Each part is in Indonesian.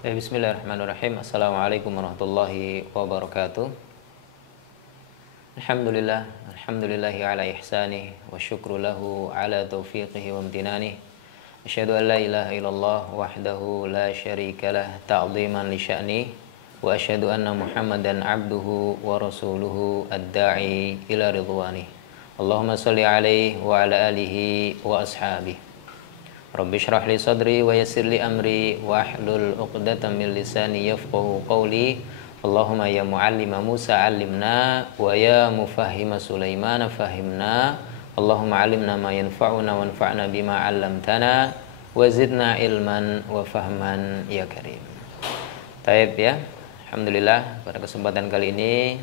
Bismillahirrahmanirrahim. Assalamualaikum warahmatullahi wabarakatuh. Alhamdulillahi ala ihsanih wa syukru lahu ala taufiqihi wa amtinanih. Asyhadu an la ilaha illallah wahdahu la syarika lah ta'ziman li sya'nih wa asyhadu anna Muhammadan abduhu wa rasuluhu ad-da'i ila ridwanih. Allahumma shalli alaihi wa ala alihi wa ashabihi. Rabbi shrah li sadri wa yassir li amri wa hlul 'uqdatam min lisani yafqahu qawli. Allahumma ya muallima Musa 'allimna wa ya mufahhima Sulaiman fahimna. Allahumma 'allimna ma yanfa'una wanfa'na bima 'allamtana wa zidna ilman wa fahman ya karim. Taib ya. Alhamdulillah pada kesempatan kali ini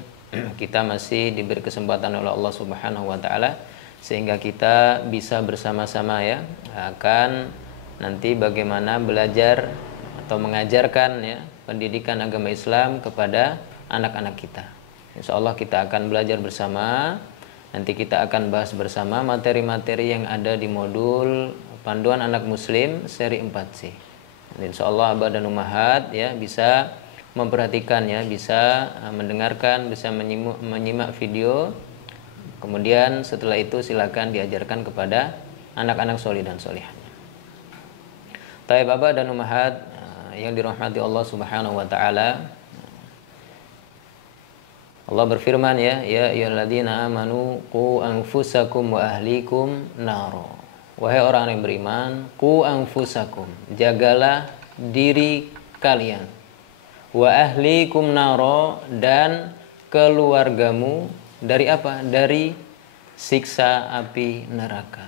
kita masih diberi kesempatan oleh Allah Subhanahu wa taala sehingga kita bisa bersama-sama ya akan nanti bagaimana belajar atau mengajarkan ya pendidikan agama Islam kepada anak-anak kita. Insya Allah kita akan belajar bersama. Nanti kita akan bahas bersama materi-materi yang ada di modul Panduan Anak Muslim seri 4C. Insya Allah Abah dan Ummahat ya bisa memperhatikan ya, bisa mendengarkan, bisa menyimak video. Kemudian setelah itu silakan diajarkan kepada anak-anak solih dan solihahnya. Taib Abah dan Ummahat yang dirahmati Allah Subhanahu wa taala. Allah berfirman ya ayyuhalladzina amanu qu anfusakum wa ahlikum naro. Wahai orang yang beriman, qu anfusakum, jagalah diri kalian. Wa ahlikum naro, dan keluargamu dari apa? Dari siksa api neraka.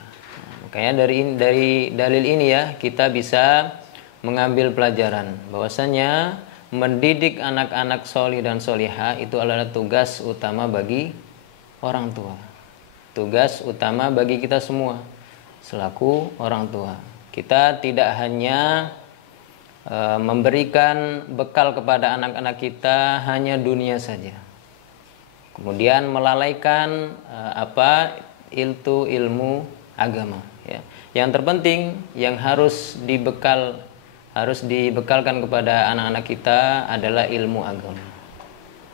Makanya dari dalil ini ya kita bisa mengambil pelajaran bahwasanya mendidik anak-anak solih dan solihah itu adalah tugas utama bagi orang tua. Tugas utama bagi kita semua selaku orang tua. Kita tidak hanya memberikan bekal kepada anak-anak kita hanya dunia saja. Kemudian melalaikan ilmu agama ya. Yang terpenting yang harus dibekalkan kepada anak-anak kita adalah ilmu agama.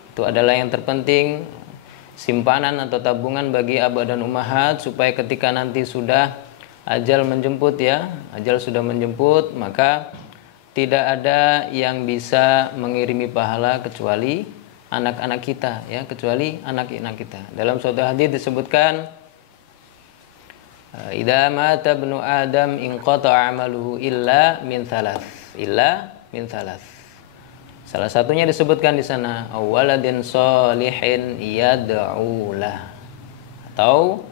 Itu adalah yang terpenting, simpanan atau tabungan bagi abah dan ummahat supaya ketika nanti sudah ajal menjemput ya, ajal sudah menjemput, maka tidak ada yang bisa mengirimi pahala kecuali anak-anak kita ya, kecuali anak-anak kita. Dalam suatu hadis disebutkan idza mata ibnu adam inqata'a 'amaluhu illa min thalath. Salah satunya disebutkan di sana awaladin sholihin yad'u lah, atau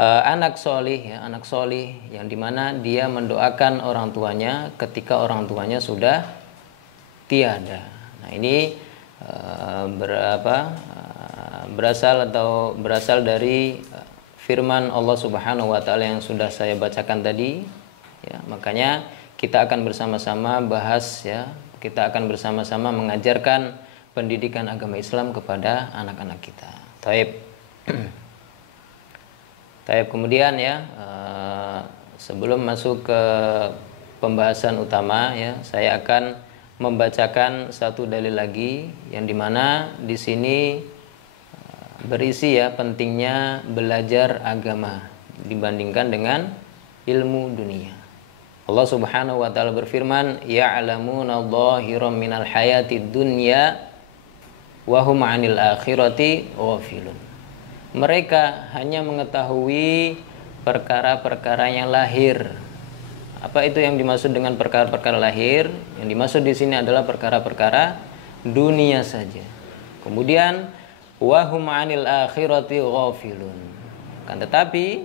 anak solih ya, anak solih yang dimana dia mendoakan orang tuanya ketika orang tuanya sudah tiada. Nah ini berasal dari firman Allah Subhanahu wa taala yang sudah saya bacakan tadi ya. Makanya kita akan bersama-sama bahas ya, kita akan bersama-sama mengajarkan pendidikan agama Islam kepada anak-anak kita. Taib. Kemudian ya sebelum masuk ke pembahasan utama ya, saya akan membacakan satu dalil lagi yang dimana di sini berisi ya pentingnya belajar agama dibandingkan dengan ilmu dunia. Allah Subhanahu wa taala berfirman, ya'lamuna dhahiran minal hayatid dunya wa hum 'anil akhirati ghafilun. Mereka hanya mengetahui perkara-perkara yang lahir. Apa itu yang dimaksud dengan perkara-perkara lahir? Yang dimaksud di sini adalah perkara-perkara dunia saja. Kemudian wahum 'anil akhirati ghafilun. Kan tetapi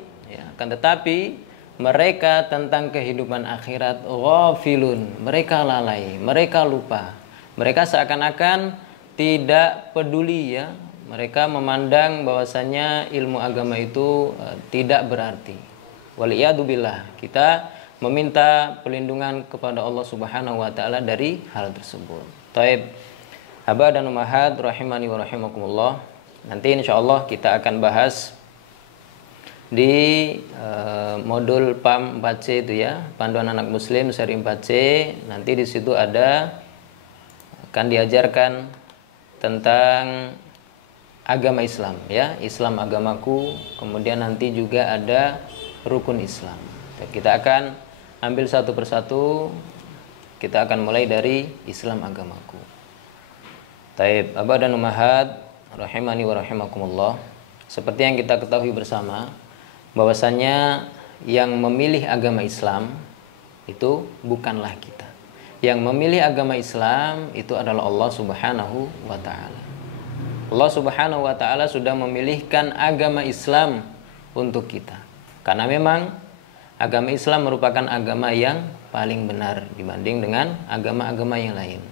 mereka tentang kehidupan akhirat ghafilun. Mereka lalai, mereka lupa. Mereka seakan-akan tidak peduli ya. Mereka memandang bahwasanya ilmu agama itu tidak berarti. Waliyadzubillah. Kita meminta perlindungan kepada Allah Subhanahu wa taala dari hal tersebut. Taib. Abah dan ummahat rahimani wa rahimakumullah. Nanti insyaallah kita akan bahas di modul PAM 4C itu ya, Panduan Anak Muslim seri 4C. Nanti di situ akan diajarkan tentang agama Islam ya, Islam agamaku. Kemudian nanti juga ada rukun Islam. Kita akan ambil satu persatu. Kita akan mulai dari Islam agamaku. Taib, Abah dan Ummahat rahimani wa rahimakumullah. Seperti yang kita ketahui bersama, bahwasannya yang memilih agama Islam itu bukanlah kita. Yang memilih agama Islam itu adalah Allah Subhanahu wa taala. Allah Subhanahu wa taala sudah memilihkan agama Islam untuk kita. Karena memang agama Islam merupakan agama yang paling benar dibanding dengan agama-agama yang lain.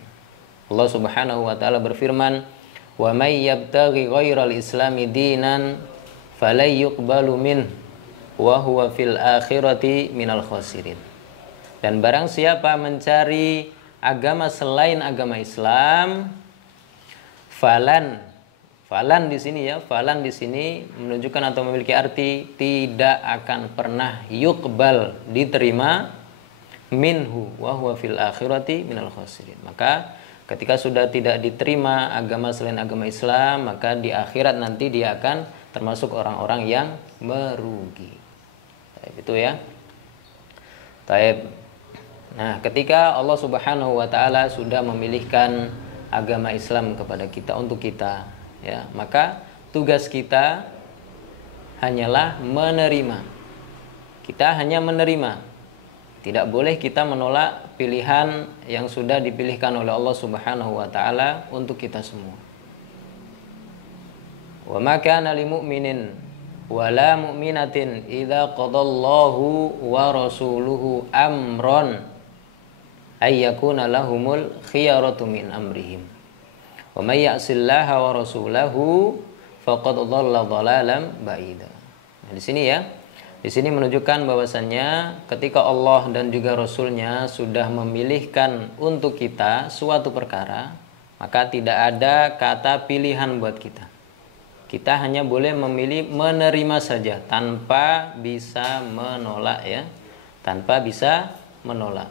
Allah Subhanahu wa taala berfirman, "Wa may yabtaghi ghairal islami dinan falay yuqbalu min wa huwa fil akhirati minal khasirin." Dan barang siapa mencari agama selain agama Islam, falan di sini ya, falan di sini menunjukkan atau memiliki arti tidak akan pernah yuqbal, diterima, minhu wa huwa fil akhirati minal khasirin. Maka ketika sudah tidak diterima agama selain agama Islam, maka di akhirat nanti dia akan termasuk orang-orang yang merugi. Itu ya. Taib. Nah, ketika Allah Subhanahu wa taala sudah memilihkan agama Islam kepada kita, untuk kita ya, maka tugas kita hanyalah menerima. Kita hanya menerima. Tidak boleh kita menolak pilihan yang sudah dipilihkan oleh Allah Subhanahu wa taala untuk kita semua. Wa ma kana lil mu'minin wala mu'minatin idza qadallahu wa rasuluhu amran ay yakuna lahumul khiyaratu min amrihim. Wa may ya'sillaha wa rasulahu faqad dhalla dhalalan ba'ida. Nah, di sini ya. Di sini menunjukkan bahwasannya ketika Allah dan juga Rasulnya sudah memilihkan untuk kita suatu perkara, maka tidak ada kata pilihan buat kita. Kita hanya boleh memilih menerima saja tanpa bisa menolak ya. Tanpa bisa menolak.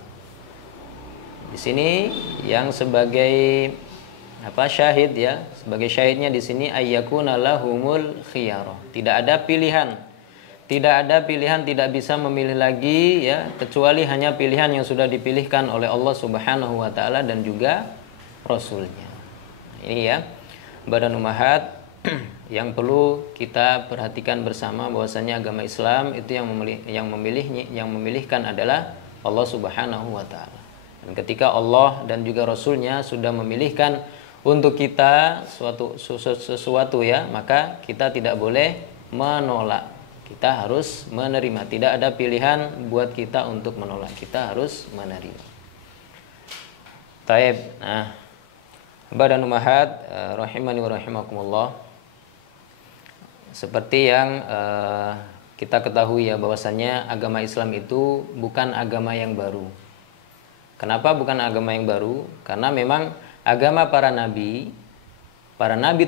Di sini yang sebagai syahid ya, sebagai syahidnya di sini ayyakuna lahumul khiyarah. Tidak ada pilihan. Tidak ada pilihan, tidak bisa memilih lagi ya, kecuali hanya pilihan yang sudah dipilihkan oleh Allah Subhanahu wa taala dan juga Rasulnya. Ini ya, Badan Ummahat yang perlu kita perhatikan bersama, bahwasanya agama Islam itu yang memilihkan adalah Allah Subhanahu wa taala. Dan ketika Allah dan juga Rasulnya sudah memilihkan untuk kita sesuatu ya, maka kita tidak boleh menolak. Kita harus menerima. Tidak ada pilihan buat kita untuk menolak. Kita harus menerima. Taib. Nah, Badan Ummahat rahimani wa rahimakumullah. Seperti yang kita ketahui ya, bahwasannya agama Islam itu bukan agama yang baru. Kenapa bukan agama yang baru? Karena memang agama para nabi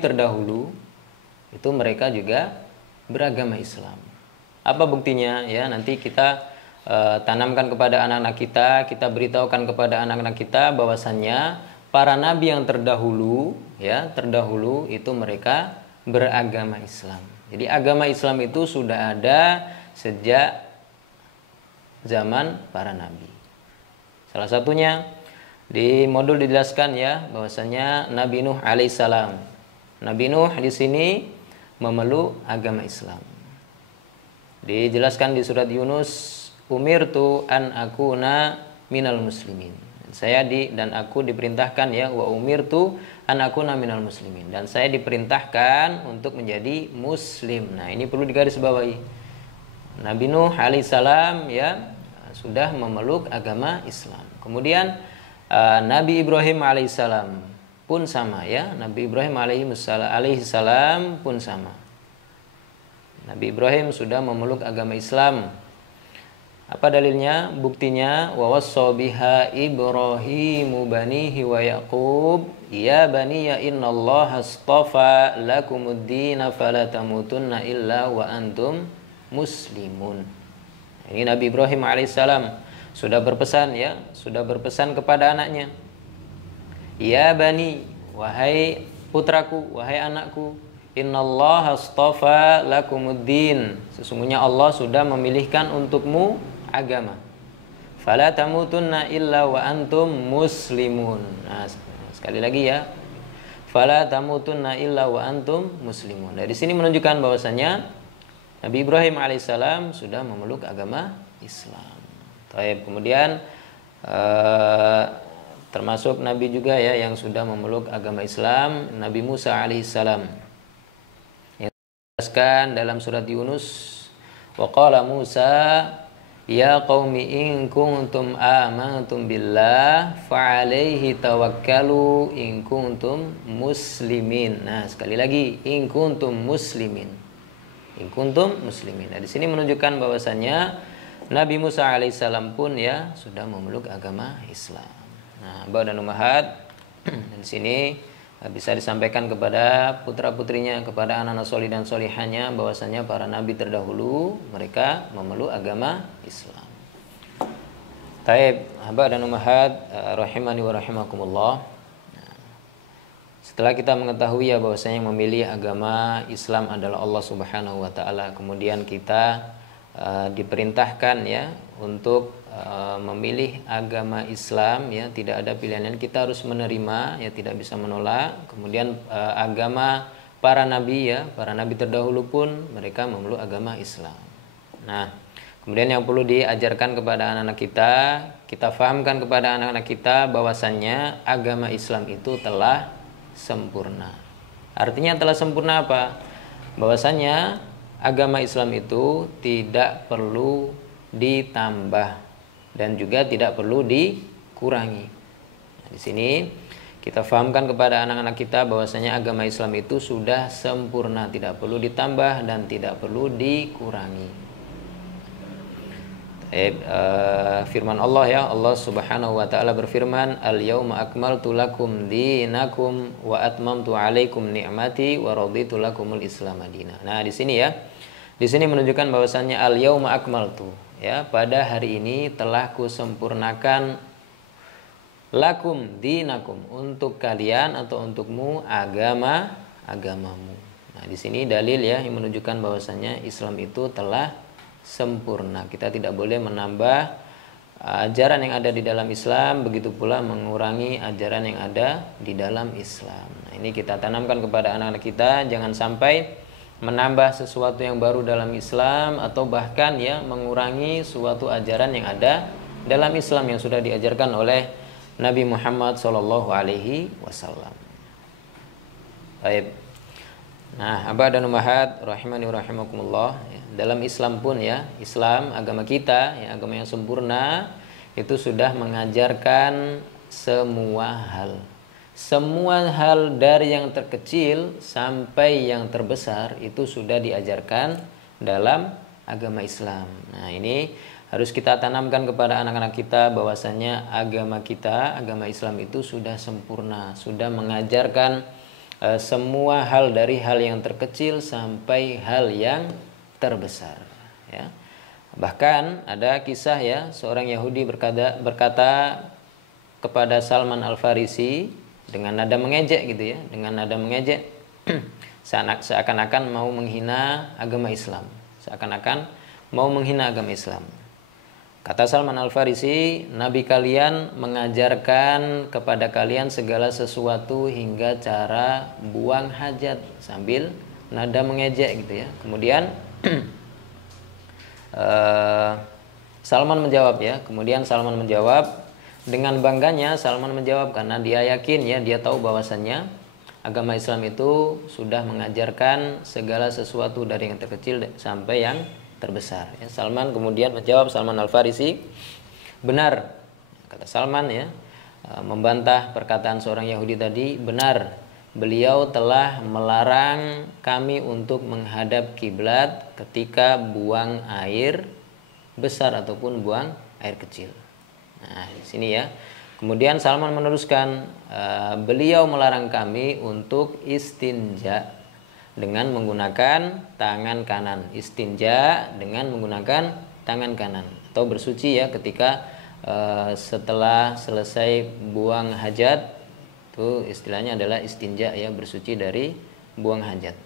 terdahulu itu mereka juga beragama Islam. Apa buktinya ya? Nanti kita tanamkan kepada anak-anak kita, kita beritahukan kepada anak-anak kita bahwasannya para nabi yang terdahulu itu mereka beragama Islam. Jadi agama Islam itu sudah ada sejak zaman para nabi. Salah satunya di modul dijelaskan ya, bahwasanya Nabi Nuh alaihissalam. Nabi Nuh di sini memeluk agama Islam. Dijelaskan di surat Yunus, umirtu an akuna minal muslimin. Aku diperintahkan ya, wa umirtu an akuna minal muslimin. Dan saya diperintahkan untuk menjadi muslim. Nah, ini perlu digarisbawahi. Nabi Nuh alaihissalam ya sudah memeluk agama Islam. Kemudian Nabi Ibrahim alaihissalam pun sama ya. Nabi Ibrahim alaihissalam pun sama. Nabi Ibrahim sudah memeluk agama Islam. Apa dalilnya? Buktinya, wa wassa biha Ibrahimu banihi wa Yaqub ya baniya innallaha astafa lakumuddin fala tamutunna illa wa antum muslimun. Ini Nabi Ibrahim alaihissalam sudah berpesan ya, sudah berpesan kepada anaknya. Ya bani, wahai putraku, wahai anakku, innallaha astafa lakumuddin. Sesungguhnya Allah sudah memilihkan untukmu agama. Fala tamutunna illa wa antum muslimun. Nah, sekali lagi ya. Fala tamutunna illa wa antum muslimun. Dari sini menunjukkan bahwasanya Nabi Ibrahim alaihissalam sudah memeluk agama Islam. Baik, kemudian termasuk Nabi juga ya yang sudah memeluk agama Islam, Nabi Musa alaihissalam. Yang dijelaskan dalam surat Yunus, wa qala Musa ya qaumi in kuntum amantum billah fa alaihi tawakkalu in kuntum muslimin. Nah, sekali lagi in kuntum muslimin. In kuntum muslimin. Nah, di sini menunjukkan bahwasannya Nabi Musa alaihissalam pun ya sudah memeluk agama Islam. Nah, Abah dan Ummahat di sini bisa disampaikan kepada putra-putrinya, kepada anak-anak solih dan solihahnya bahwasanya para nabi terdahulu mereka memeluk agama Islam. Taib, Abah dan Ummahat rahimani wa rahimakumullah. Setelah kita mengetahui ya bahwasanya yang memilih agama Islam adalah Allah Subhanahu wa taala, kemudian kita diperintahkan ya untuk memilih agama Islam ya, tidak ada pilihan lain, kita harus menerima ya, tidak bisa menolak. Kemudian agama para nabi ya, para nabi terdahulu pun mereka memeluk agama Islam. Nah, kemudian yang perlu diajarkan kepada anak-anak kita fahamkan kepada anak-anak kita bahwasannya agama Islam itu telah sempurna. Artinya telah sempurna apa? Bahwasanya agama Islam itu tidak perlu ditambah dan juga tidak perlu dikurangi. Nah, di sini kita fahamkan kepada anak-anak kita bahwasanya agama Islam itu sudah sempurna, tidak perlu ditambah dan tidak perlu dikurangi. Firman Allah ya, Allah Subhanahu wa taala berfirman, al-yauma akmaltu lakum dinakum wa atmamtu alaikum ni'mati wa raditu lakumul Islam madina. Nah, di sini ya. Di sini menunjukkan bahwasannya al-yauma akmaltu ya, pada hari ini telah kusempurnakan lakum dinakum, untuk kalian atau untukmu agamamu. Nah, di sini dalil ya yang menunjukkan bahwasannya Islam itu telah sempurna. Kita tidak boleh menambah ajaran yang ada di dalam Islam, begitu pula mengurangi ajaran yang ada di dalam Islam. Nah, ini kita tanamkan kepada anak-anak kita, jangan sampai menambah sesuatu yang baru dalam Islam atau bahkan ya mengurangi suatu ajaran yang ada dalam Islam yang sudah diajarkan oleh Nabi Muhammad SAW. Baik. Nah, Abah dan Ummahat rahimani wa rahimakumullah, ya, dalam Islam pun ya, Islam agama kita ya, agama yang sempurna itu sudah mengajarkan semua hal dari yang terkecil sampai yang terbesar itu sudah diajarkan dalam agama Islam. Nah, ini harus kita tanamkan kepada anak-anak kita bahwasanya agama kita, agama Islam itu sudah sempurna, sudah mengajarkan semua hal dari hal yang terkecil sampai hal yang terbesar ya. Bahkan ada kisah ya, seorang Yahudi berkata kepada Salman Al-Farisi dengan nada mengejek gitu ya, dengan nada mengejek seakan-akan mau menghina agama Islam, seakan-akan mau menghina agama Islam. Kata Salman Al-Farisi, Nabi kalian mengajarkan kepada kalian segala sesuatu hingga cara buang hajat, sambil nada mengejek gitu ya. Kemudian Salman menjawab ya. Kemudian Salman menjawab dengan bangganya. Salman menjawab karena dia yakin ya, dia tahu bahwasannya agama Islam itu sudah mengajarkan segala sesuatu dari yang terkecil sampai yang terbesar ya. Salman kemudian menjawab, Salman Al-Farisi, benar, kata Salman ya, membantah perkataan seorang Yahudi tadi, benar, beliau telah melarang kami untuk menghadap kiblat ketika buang air besar ataupun buang air kecil. Nah, di sini ya. Kemudian Salman meneruskan, beliau melarang kami untuk istinja dengan menggunakan tangan kanan. Istinja dengan menggunakan tangan kanan. Atau bersuci ya ketika setelah selesai buang hajat, itu istilahnya adalah istinja ya, bersuci dari buang hajat.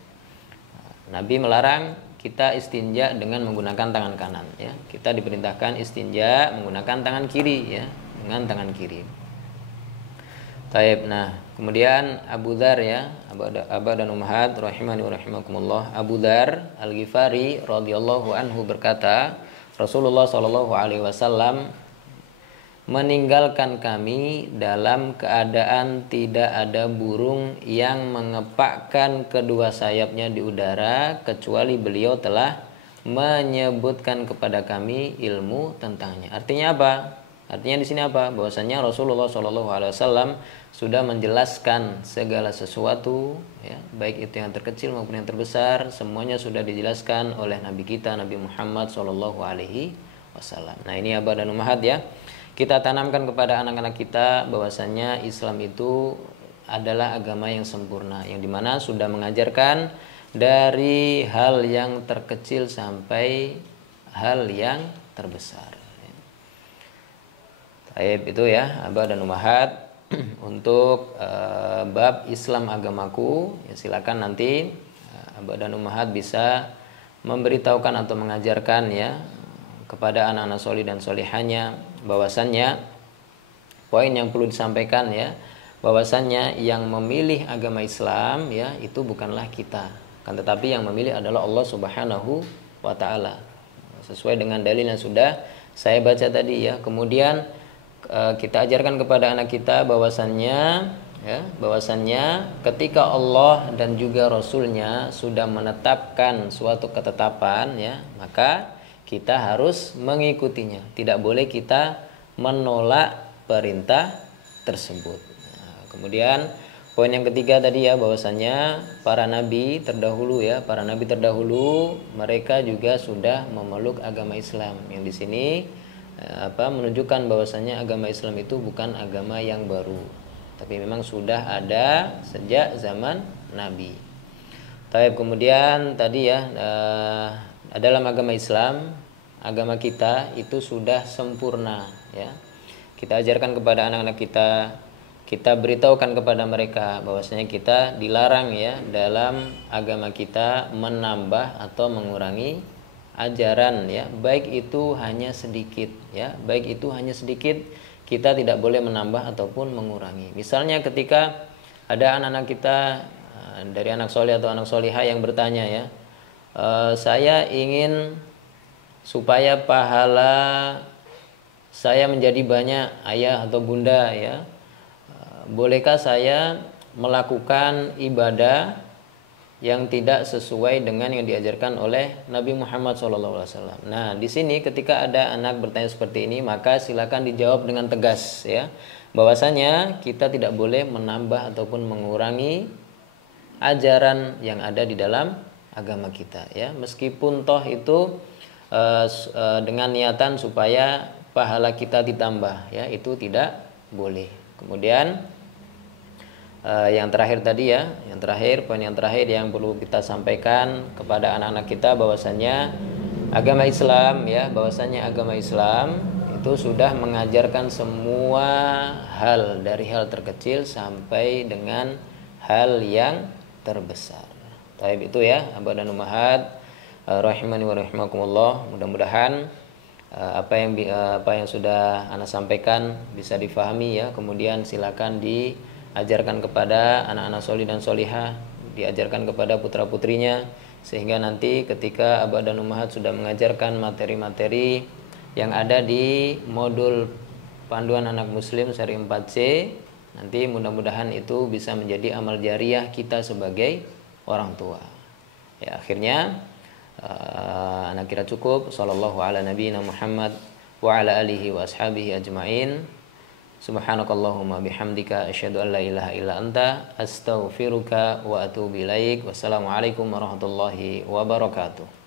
Nabi melarang kita istinja dengan menggunakan tangan kanan ya. Kita diperintahkan istinja menggunakan tangan kiri ya, dengan tangan kiri. Taib. Nah, kemudian Abu Dzar ya, Aba dan Ummahat rahimani wa rahimakumullah. Abu Dzar Al-Ghifari radhiyallahu anhu berkata, Rasulullah sallallahu alaihi wasallam meninggalkan kami dalam keadaan tidak ada burung yang mengepakkan kedua sayapnya di udara kecuali beliau telah menyebutkan kepada kami ilmu tentangnya. Artinya apa? Artinya di sini apa? Bahwasanya Rasulullah SAW sudah menjelaskan segala sesuatu, ya, baik itu yang terkecil maupun yang terbesar, semuanya sudah dijelaskan oleh Nabi kita Nabi Muhammad SAW. Nah ini Abah dan Ummahat ya, kita tanamkan kepada anak-anak kita bahwasanya Islam itu adalah agama yang sempurna, yang dimana sudah mengajarkan dari hal yang terkecil sampai hal yang terbesar. Baik, itu ya Abah dan Ummahat untuk bab Islam agamaku. Ya, silakan nanti Abah dan Ummahat bisa memberitahukan atau mengajarkan ya kepada anak-anak solih dan solihanya bahwasannya poin yang perlu disampaikan ya, bahwasannya yang memilih agama Islam ya itu bukanlah kita, kan tetapi yang memilih adalah Allah Subhanahu wa taala. Sesuai dengan dalil yang sudah saya baca tadi ya. Kemudian kita ajarkan kepada anak kita bahwasannya ketika Allah dan juga Rasulnya sudah menetapkan suatu ketetapan ya, maka kita harus mengikutinya. Tidak boleh kita menolak perintah tersebut. Nah, kemudian poin yang ketiga tadi ya, bahwasannya para nabi terdahulu ya, para nabi terdahulu mereka juga sudah memeluk agama Islam. Yang di sini menunjukkan bahwasannya agama Islam itu bukan agama yang baru, tapi memang sudah ada sejak zaman Nabi. Taib. Kemudian tadi ya dalam agama Islam, agama kita itu sudah sempurna ya. Kita ajarkan kepada anak-anak kita, kita beritahukan kepada mereka bahwasanya kita dilarang ya dalam agama kita menambah atau mengurangi ajaran ya, baik itu hanya sedikit ya, baik itu hanya sedikit, kita tidak boleh menambah ataupun mengurangi. Misalnya ketika ada anak-anak kita dari anak soleh atau anak solihah yang bertanya ya, saya ingin supaya pahala saya menjadi banyak, ayah atau bunda ya, bolehkah saya melakukan ibadah yang tidak sesuai dengan yang diajarkan oleh Nabi Muhammad SAW. Nah, di sini ketika ada anak bertanya seperti ini, maka silakan dijawab dengan tegas ya, bahwasanya kita tidak boleh menambah ataupun mengurangi ajaran yang ada di dalam agama kita ya, meskipun toh itu dengan niatan supaya pahala kita ditambah ya, itu tidak boleh. Kemudian yang terakhir tadi ya, poin yang terakhir yang perlu kita sampaikan kepada anak-anak kita bahwasannya agama Islam ya, bahwasannya agama Islam itu sudah mengajarkan semua hal dari hal terkecil sampai dengan hal yang terbesar. Taib itu ya Abah dan Ummahat rahimani wa rahimakumullah. Mudah-mudahan apa yang sudah Ana sampaikan bisa difahami ya. Kemudian silakan diajarkan kepada anak-anak solih dan solihah, diajarkan kepada putra-putrinya, sehingga nanti ketika Abah dan Ummahat sudah mengajarkan materi-materi yang ada di modul panduan anak muslim seri 4C, nanti mudah-mudahan itu bisa menjadi amal jariah kita sebagai orang tua. Ya, akhirnya anak kira cukup. Sallallahu ala nabiyina Muhammad wa ala alihi wa ashabihi ajma'in. Subhanakallahumma bihamdika asyhadu an la ilaha illa anta astaghfiruka wa atubu ilaik. Wassalamualaikum warahmatullahi wabarakatuh.